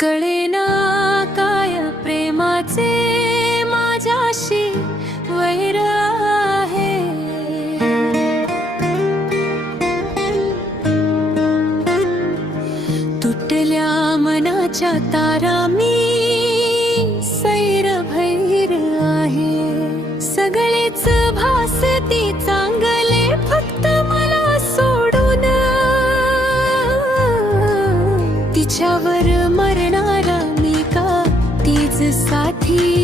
कळेना काय प्रेमाचे माझ्याशी वैर आहे। तुटल्या मनाच्या तारा मी सैरभैर आहे। सगळेच भासती चांगले फक्त मला सोडून, तिच्यावर मरणारा मी का तीच साथी